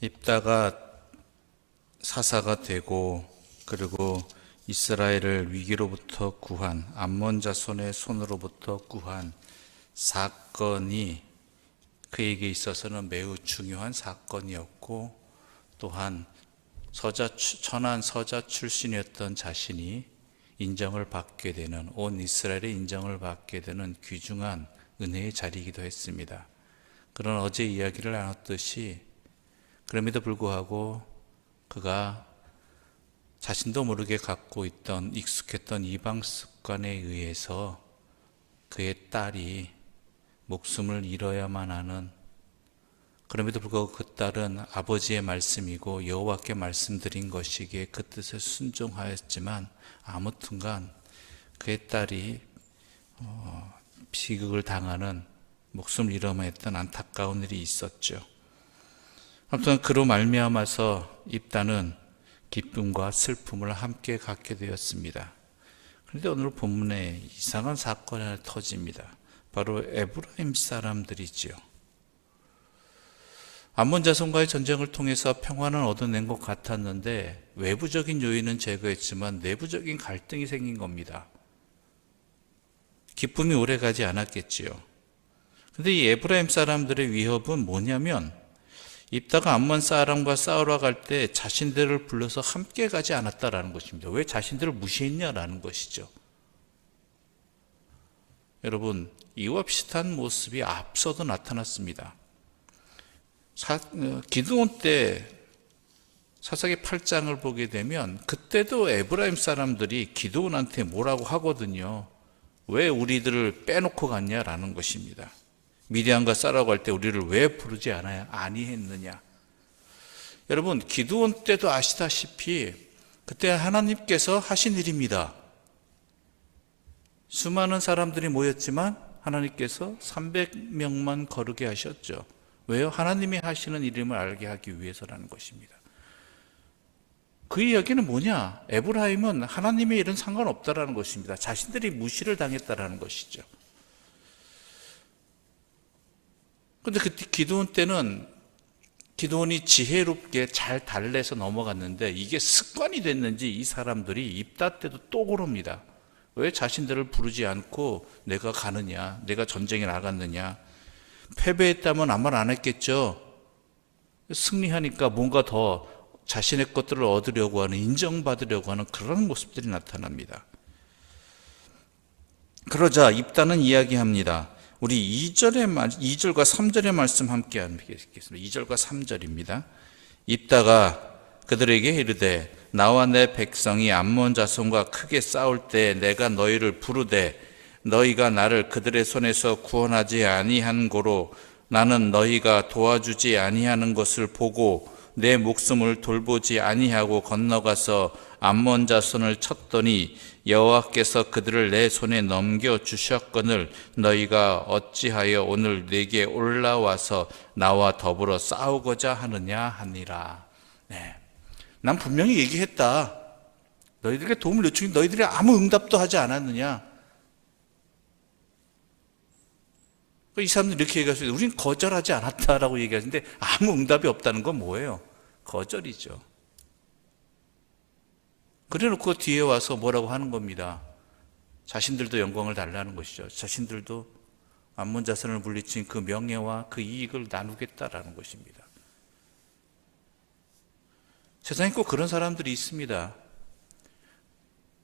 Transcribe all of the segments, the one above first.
입다가 사사가 되고 그리고 이스라엘을 위기로부터 구한 암몬 자손의 손으로부터 구한 사건이 그에게 있어서는 매우 중요한 사건이었고, 또한 천한 서자 출신이었던 자신이 인정을 받게 되는, 온 이스라엘의 인정을 받게 되는 귀중한 은혜의 자리이기도 했습니다. 그런 어제 이야기를 나눴듯이 그럼에도 불구하고 그가 자신도 모르게 갖고 있던 익숙했던 이방 습관에 의해서 그의 딸이 목숨을 잃어야만 하는, 그럼에도 불구하고 그 딸은 아버지의 말씀이고 여호와께 말씀드린 것이기에 그 뜻에 순종하였지만 아무튼간 그의 딸이 비극을 당하는, 목숨을 잃어야만 했던 안타까운 일이 있었죠. 아무튼 그로 말미암아서 입다는 기쁨과 슬픔을 함께 갖게 되었습니다. 그런데 오늘 본문에 이상한 사건이 하나 터집니다. 바로 에브라임 사람들이지요. 암몬 자손과의 전쟁을 통해서 평화는 얻어낸 것 같았는데 외부적인 요인은 제거했지만 내부적인 갈등이 생긴 겁니다. 기쁨이 오래가지 않았겠지요. 그런데 이 에브라임 사람들의 위협은 뭐냐면, 입다가 암몬 사람과 싸우러 갈 때 자신들을 불러서 함께 가지 않았다라는 것입니다. 왜 자신들을 무시했냐라는 것이죠. 여러분, 이와 비슷한 모습이 앞서도 나타났습니다. 기드온 때 사사기 8장을 보게 되면 그때도 에브라임 사람들이 기드온한테 뭐라고 하거든요. 왜 우리들을 빼놓고 갔냐라는 것입니다. 미디안과 싸우러 갈 때 우리를 왜 부르지 아니했느냐. 여러분, 기드온 때도 아시다시피 그때 하나님께서 하신 일입니다. 수많은 사람들이 모였지만 하나님께서 300명만 거르게 하셨죠. 왜요? 하나님이 하시는 일임을 알게 하기 위해서라는 것입니다. 그 이야기는 뭐냐? 에브라임은 하나님의 일은 상관없다라는 것입니다. 자신들이 무시를 당했다라는 것이죠. 그런데 그때 기드온 때는 기드온이 지혜롭게 잘 달래서 넘어갔는데 이게 습관이 됐는지 이 사람들이 입다 때도 또 그럽니다. 왜 자신들을 부르지 않고 내가 가느냐, 내가 전쟁에 나갔느냐. 패배했다면 아무 말 안 했겠죠. 승리하니까 뭔가 더 자신의 것들을 얻으려고 하는, 인정받으려고 하는 그런 모습들이 나타납니다. 그러자 입다는 이야기합니다. 우리 2절과 3절의 말씀 함께 읽겠습니다. 2절과 3절입니다. 입다가 그들에게 이르되 나와 내 백성이 암몬 자손과 크게 싸울 때 내가 너희를 부르되 너희가 나를 그들의 손에서 구원하지 아니한 고로 나는 너희가 도와주지 아니하는 것을 보고 내 목숨을 돌보지 아니하고 건너가서 암몬 자손을 쳤더니 여호와께서 그들을 내 손에 넘겨 주셨거늘 너희가 어찌하여 오늘 내게 올라와서 나와 더불어 싸우고자 하느냐 하니라. 네, 난 분명히 얘기했다. 너희들에게 도움을 요청해 너희들이 아무 응답도 하지 않았느냐. 이 사람들이 이렇게 얘기하시죠. 우린 거절하지 않았다라고 얘기하시는데 아무 응답이 없다는 건 뭐예요? 거절이죠. 그래놓고 뒤에 와서 뭐라고 하는 겁니다. 자신들도 영광을 달라는 것이죠. 자신들도 암몬 자손을 물리친 그 명예와 그 이익을 나누겠다라는 것입니다. 세상에 꼭 그런 사람들이 있습니다.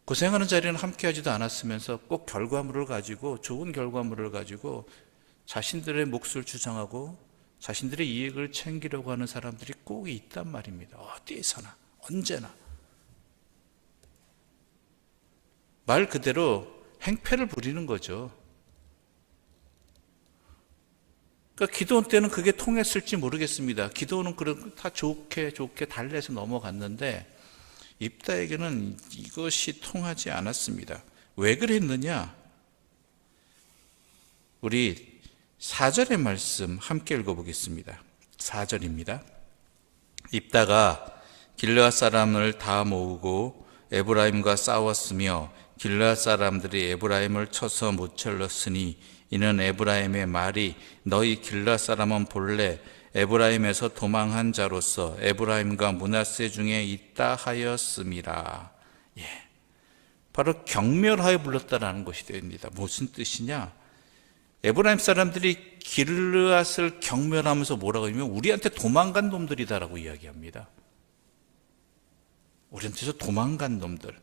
고생하는 자리는 함께하지도 않았으면서 꼭 결과물을 가지고, 좋은 결과물을 가지고 자신들의 몫을 주장하고 자신들의 이익을 챙기려고 하는 사람들이 꼭 있단 말입니다. 어디에서나, 언제나. 말 그대로 행패를 부리는 거죠. 그러니까 기드온 때는 그게 통했을지 모르겠습니다. 기드온은 다 좋게 달래서 넘어갔는데 입다에게는 이것이 통하지 않았습니다. 왜 그랬느냐? 우리 4절의 말씀 함께 읽어보겠습니다. 4절입니다. 입다가 길르앗 사람을 다 모으고 에브라임과 싸웠으며 길르앗 사람들이 에브라임을 쳐서 못 쳤으니 이는 에브라임의 말이 너희 길르앗 사람은 본래 에브라임에서 도망한 자로서 에브라임과 므낫세 중에 있다 하였음이라. 바로 경멸하여 불렀다라는 것이 됩니다. 무슨 뜻이냐? 에브라임 사람들이 길르앗을 경멸하면서 뭐라고 하냐면 우리한테 도망간 놈들이다라고 이야기합니다. 우리한테서 도망간 놈들.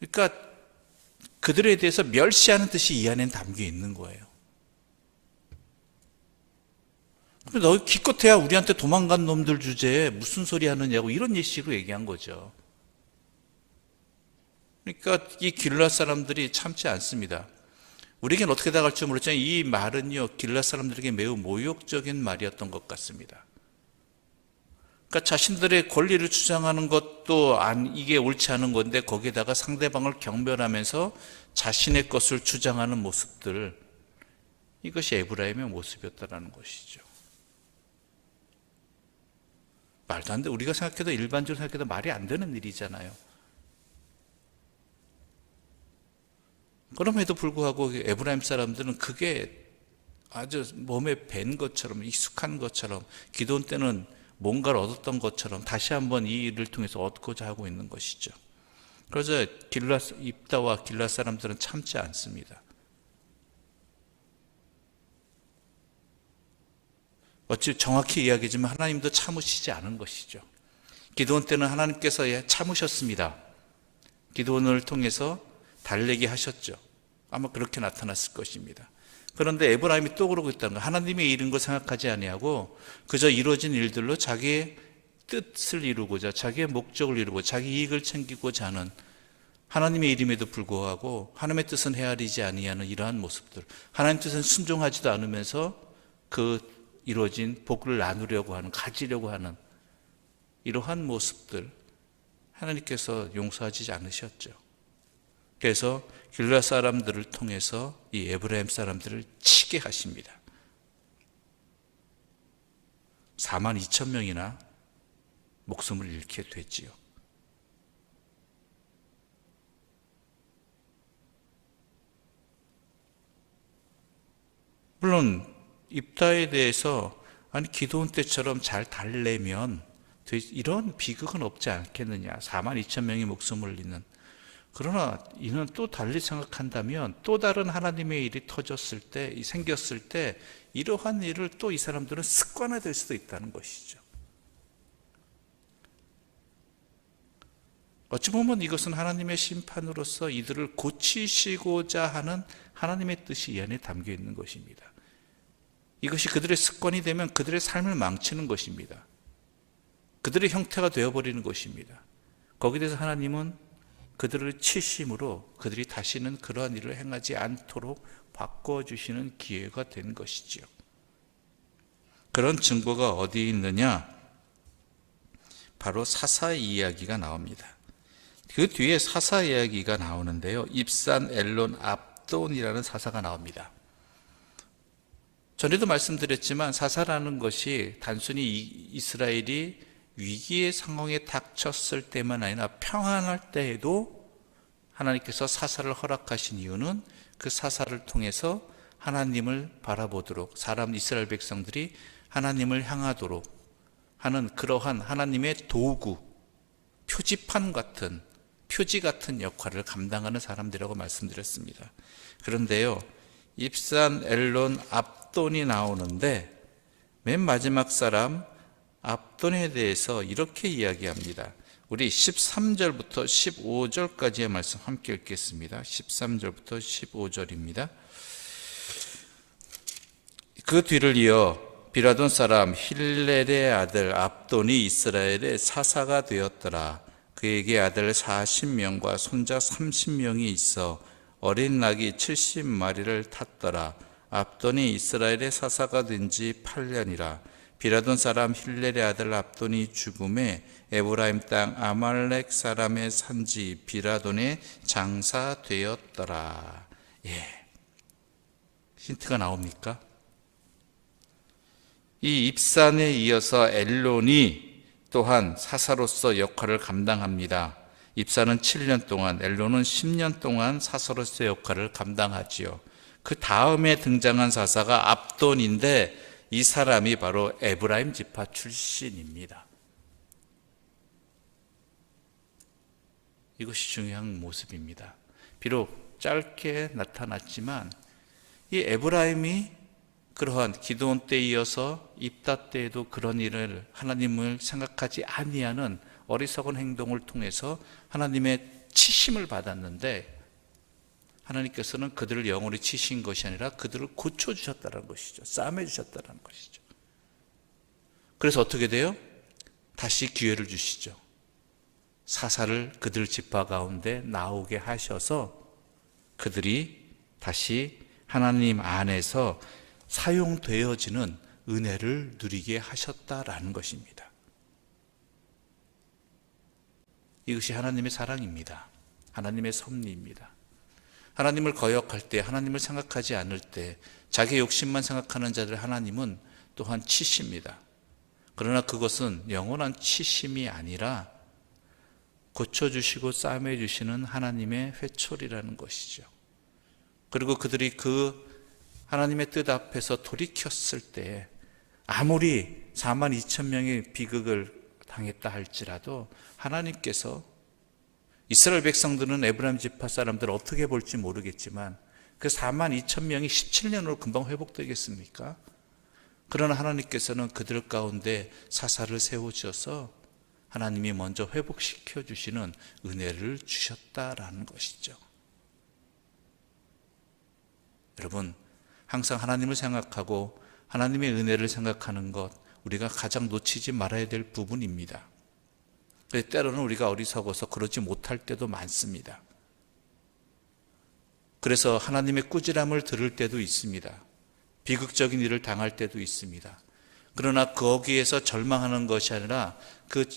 그러니까 그들에 대해서 멸시하는 뜻이 이 안에 담겨 있는 거예요. 너 기껏해야 우리한테 도망간 놈들 주제에 무슨 소리 하느냐고 이런 예시로 얘기한 거죠. 그러니까 이 길르앗 사람들이 참지 않습니다. 우리에겐 어떻게 다가갈지 모르지만 이 말은요, 길르앗 사람들에게 매우 모욕적인 말이었던 것 같습니다. 그러니까 자신들의 권리를 주장하는 것도 이게 옳지 않은 건데 거기에다가 상대방을 경멸하면서 자신의 것을 주장하는 모습들, 이것이 에브라임의 모습이었다는 것이죠. 말도 안 돼. 우리가 생각해도 일반적으로 생각해도 말이 안 되는 일이잖아요. 그럼에도 불구하고 에브라임 사람들은 그게 아주 몸에 밴 것처럼 익숙한 것처럼 기도원 때는 뭔가를 얻었던 것처럼 다시 한번 이 일을 통해서 얻고자 하고 있는 것이죠. 그래서 입다와 길르앗 사람들은 참지 않습니다. 어찌 정확히 이야기지만 하나님도 참으시지 않은 것이죠. 기도원 때는 하나님께서 참으셨습니다. 기도원을 통해서 달래게 하셨죠. 아마 그렇게 나타났을 것입니다. 그런데 에브라임이 또 그러고 있다는 거예요. 하나님의 일인 걸 생각하지 아니하고 그저 이루어진 일들로 자기의 뜻을 이루고자, 자기의 목적을 이루고 자기 이익을 챙기고자 하는, 하나님의 일임에도 불구하고 하나님의 뜻은 헤아리지 아니하는 이러한 모습들, 하나님 뜻은 순종하지도 않으면서 그 이루어진 복을 나누려고 하는, 가지려고 하는 이러한 모습들, 하나님께서 용서하지 않으셨죠. 그래서 길르앗 사람들을 통해서 이 에브라임 사람들을 치게 하십니다. 42,000명이나 목숨을 잃게 됐지요. 물론 입다에 대해서 기도원 때처럼 잘 달래면 이런 비극은 없지 않겠느냐. 42,000명이 목숨을 잃는. 그러나 이는 또 달리 생각한다면 또 다른 하나님의 일이 터졌을 때, 생겼을 때 이러한 일을 또 이 사람들은 습관화될 수도 있다는 것이죠. 어찌 보면 이것은 하나님의 심판으로서 이들을 고치시고자 하는 하나님의 뜻이 이 안에 담겨 있는 것입니다. 이것이 그들의 습관이 되면 그들의 삶을 망치는 것입니다. 그들의 형태가 되어버리는 것입니다. 거기에 대해서 하나님은 그들을 치심으로 그들이 다시는 그러한 일을 행하지 않도록 바꿔주시는 기회가 된 것이지요. 그런 증거가 어디 있느냐? 바로 사사 이야기가 나옵니다. 그 뒤에 사사 이야기가 나오는데요, 입산 엘론 압돈이라는 사사가 나옵니다. 전에도 말씀드렸지만 사사라는 것이 단순히 이스라엘이 위기의 상황에 닥쳤을 때만 아니라 평안할 때에도 하나님께서 사사를 허락하신 이유는 그 사사를 통해서 하나님을 바라보도록, 이스라엘 백성들이 하나님을 향하도록 하는 그러한 하나님의 도구, 표지판 같은, 표지 같은 역할을 감당하는 사람들이라고 말씀드렸습니다. 그런데요, 입산 엘론 압돈이 나오는데 맨 마지막 사람 압돈에 대해서 이렇게 이야기합니다. 우리 13절부터 15절까지의 말씀 함께 읽겠습니다. 13절부터 15절입니다. 그 뒤를 이어 비라돈 사람 힐렐의 아들 압돈이 이스라엘의 사사가 되었더라. 그에게 아들 40명과 손자 30명이 있어 어린 낙이 70마리를 탔더라. 압돈이 이스라엘의 사사가 된 지 8년이라. 비라돈 사람 힐렐의 아들 압돈이 죽음에 에브라임 땅 아말렉 사람의 산지 비라돈에 장사되었더라. 힌트가 나옵니까? 이 입산에 이어서 엘론이 또한 사사로서 역할을 감당합니다. 입산은 7년 동안, 엘론은 10년 동안 사사로서의 역할을 감당하지요. 그 다음에 등장한 사사가 압돈인데 이 사람이 바로 에브라임 지파 출신입니다. 이것이 중요한 모습입니다. 비록 짧게 나타났지만 이 에브라임이 그러한 기드온 때에 이어서 입다 때에도 그런 일을 하나님을 생각하지 아니하는 어리석은 행동을 통해서 하나님의 치심을 받았는데, 하나님께서는 그들을 영원히 치신 것이 아니라 그들을 고쳐주셨다는 것이죠. 싸매주셨다는 것이죠. 그래서 어떻게 돼요? 다시 기회를 주시죠. 사사를 그들 지파 가운데 나오게 하셔서 그들이 다시 하나님 안에서 사용되어지는 은혜를 누리게 하셨다라는 것입니다. 이것이 하나님의 사랑입니다. 하나님의 섭리입니다. 하나님을 거역할 때, 하나님을 생각하지 않을 때 자기 욕심만 생각하는 자들 하나님은 또한 치십니다. 그러나 그것은 영원한 치심이 아니라 고쳐주시고 싸매주시는 하나님의 회초리라는 것이죠. 그리고 그들이 그 하나님의 뜻 앞에서 돌이켰을 때 아무리 42,000명의 비극을 당했다 할지라도 하나님께서 이스라엘 백성들은 에브라임 지파 사람들을 어떻게 볼지 모르겠지만 그 42,000명이 17년으로 금방 회복되겠습니까? 그러나 하나님께서는 그들 가운데 사사를 세우셔서 하나님이 먼저 회복시켜 주시는 은혜를 주셨다라는 것이죠. 여러분, 항상 하나님을 생각하고 하나님의 은혜를 생각하는 것, 우리가 가장 놓치지 말아야 될 부분입니다. 때로는 우리가 어리석어서 그러지 못할 때도 많습니다. 그래서 하나님의 꾸지람을 들을 때도 있습니다. 비극적인 일을 당할 때도 있습니다. 그러나 거기에서 절망하는 것이 아니라 그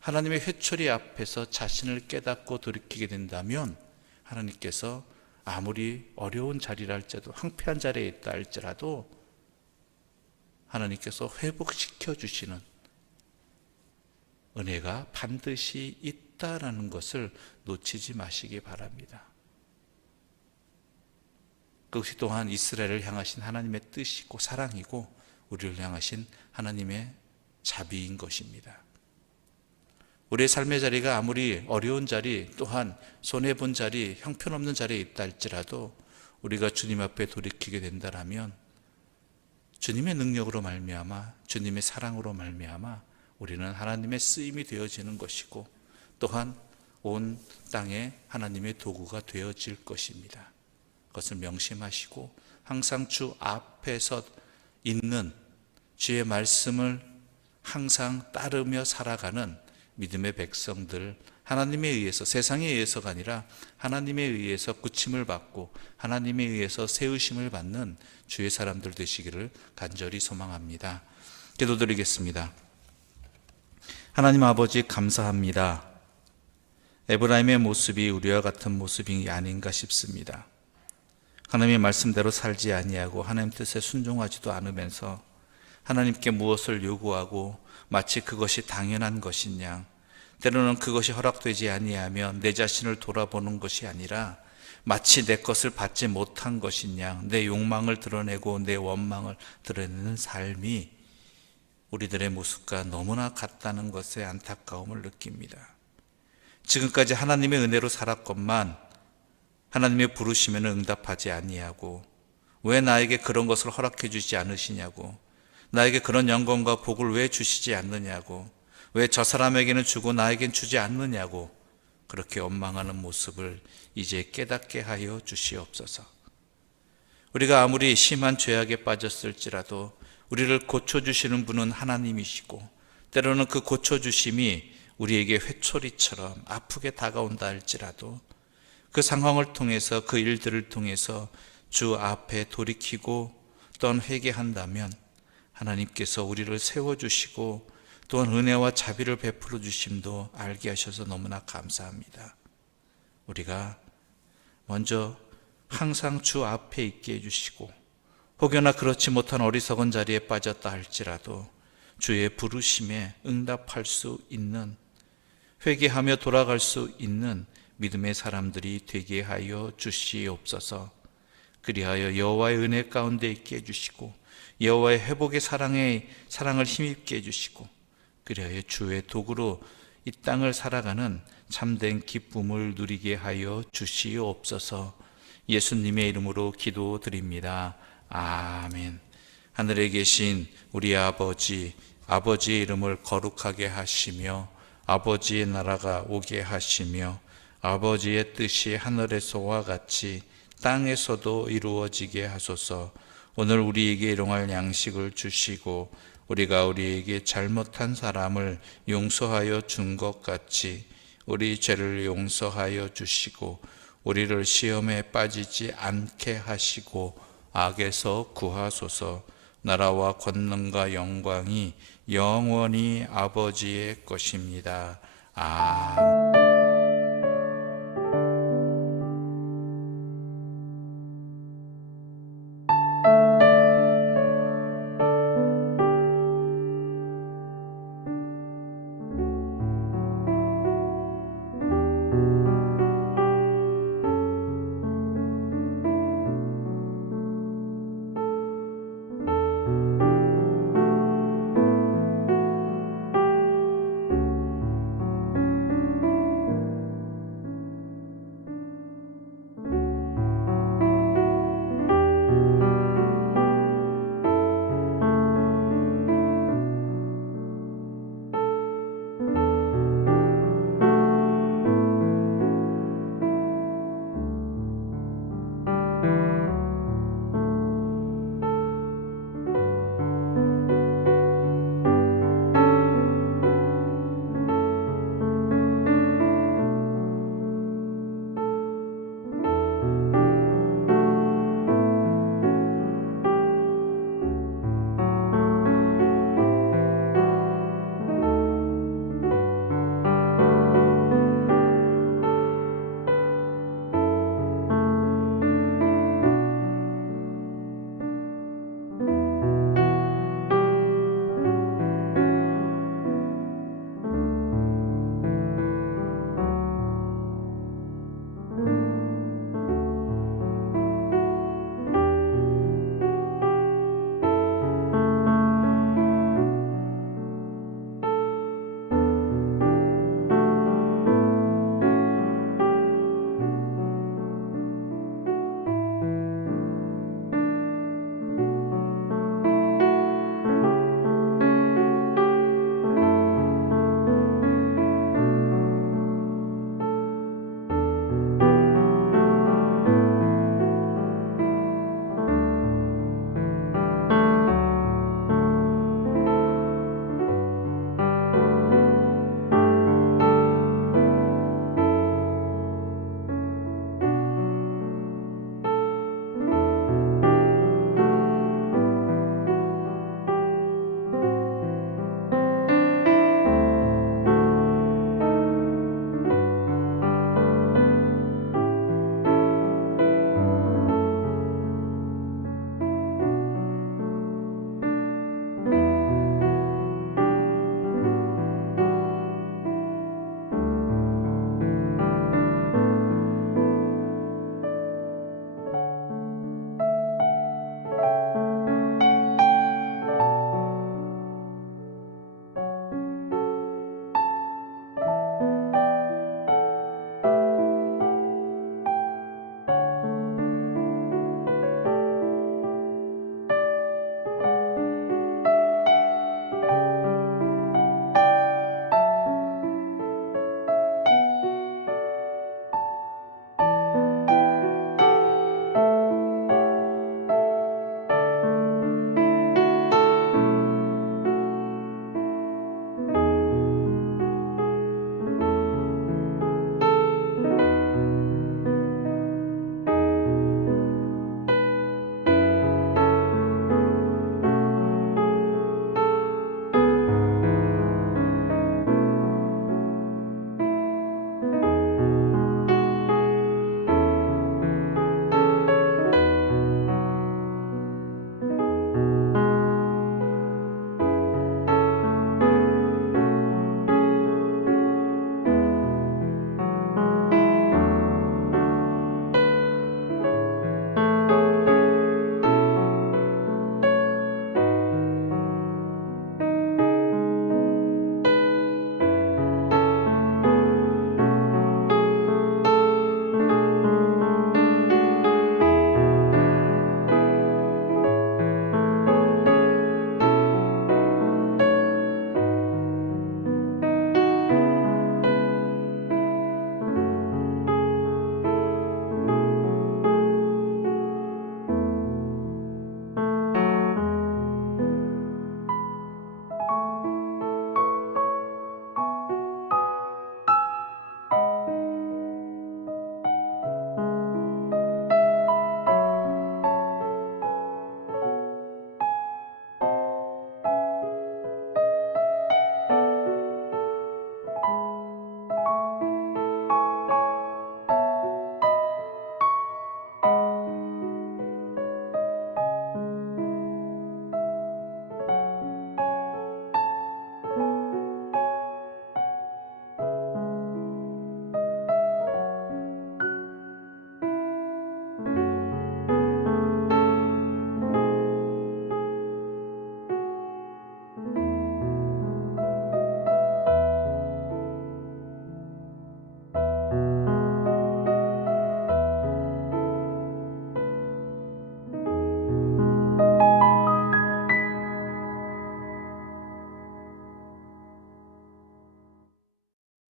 하나님의 회초리 앞에서 자신을 깨닫고 돌이키게 된다면 하나님께서 아무리 어려운 자리라 할지라도, 황폐한 자리에 있다 할지라도 하나님께서 회복시켜 주시는 은혜가 반드시 있다라는 것을 놓치지 마시기 바랍니다. 그것이 또한 이스라엘을 향하신 하나님의 뜻이고 사랑이고 우리를 향하신 하나님의 자비인 것입니다. 우리의 삶의 자리가 아무리 어려운 자리, 또한 손해본 자리, 형편없는 자리에 있다 할지라도 우리가 주님 앞에 돌이키게 된다면 주님의 능력으로 말미암아, 주님의 사랑으로 말미암아 우리는 하나님의 쓰임이 되어지는 것이고 또한 온 땅에 하나님의 도구가 되어질 것입니다. 그것을 명심하시고 항상 주 앞에서 있는 주의 말씀을 항상 따르며 살아가는 믿음의 백성들, 하나님에 의해서, 세상에 의해서가 아니라 하나님에 의해서 고침을 받고 하나님에 의해서 세우심을 받는 주의 사람들 되시기를 간절히 소망합니다. 기도드리겠습니다. 하나님 아버지, 감사합니다. 에브라임의 모습이 우리와 같은 모습이 아닌가 싶습니다. 하나님의 말씀대로 살지 아니하고 하나님 뜻에 순종하지도 않으면서 하나님께 무엇을 요구하고 마치 그것이 당연한 것인 양, 때로는 그것이 허락되지 아니하면 내 자신을 돌아보는 것이 아니라 마치 내 것을 받지 못한 것인 양, 내 욕망을 드러내고 내 원망을 드러내는 삶이 우리들의 모습과 너무나 같다는 것에 안타까움을 느낍니다. 지금까지 하나님의 은혜로 살았건만 하나님의 부르심에는 응답하지 아니하고 왜 나에게 그런 것을 허락해 주지 않으시냐고, 나에게 그런 영광과 복을 왜 주시지 않느냐고, 왜 저 사람에게는 주고 나에겐 주지 않느냐고 그렇게 원망하는 모습을 이제 깨닫게 하여 주시옵소서. 우리가 아무리 심한 죄악에 빠졌을지라도 우리를 고쳐주시는 분은 하나님이시고 때로는 그 고쳐주심이 우리에게 회초리처럼 아프게 다가온다 할지라도 그 상황을 통해서, 그 일들을 통해서 주 앞에 돌이키고 또한 회개한다면 하나님께서 우리를 세워주시고 또한 은혜와 자비를 베풀어 주심도 알게 하셔서 너무나 감사합니다. 우리가 먼저 항상 주 앞에 있게 해주시고 혹여나 그렇지 못한 어리석은 자리에 빠졌다 할지라도 주의 부르심에 응답할 수 있는, 회개하며 돌아갈 수 있는 믿음의 사람들이 되게 하여 주시옵소서. 그리하여 여호와의 은혜 가운데 있게 해주시고 여호와의 회복의 사랑을 힘입게 해주시고 그리하여 주의 도구로 이 땅을 살아가는 참된 기쁨을 누리게 하여 주시옵소서. 예수님의 이름으로 기도드립니다. 아멘. 하늘에 계신 우리 아버지의 이름을 거룩하게 하시며 아버지의 나라가 오게 하시며 아버지의 뜻이 하늘에서와 같이 땅에서도 이루어지게 하소서. 오늘 우리에게 일용할 양식을 주시고 우리가 우리에게 잘못한 사람을 용서하여 준 것 같이 우리 죄를 용서하여 주시고 우리를 시험에 빠지지 않게 하시고 악에서 구하소서. 나라와 권능과 영광이 영원히 아버지의 것입니다. 아멘.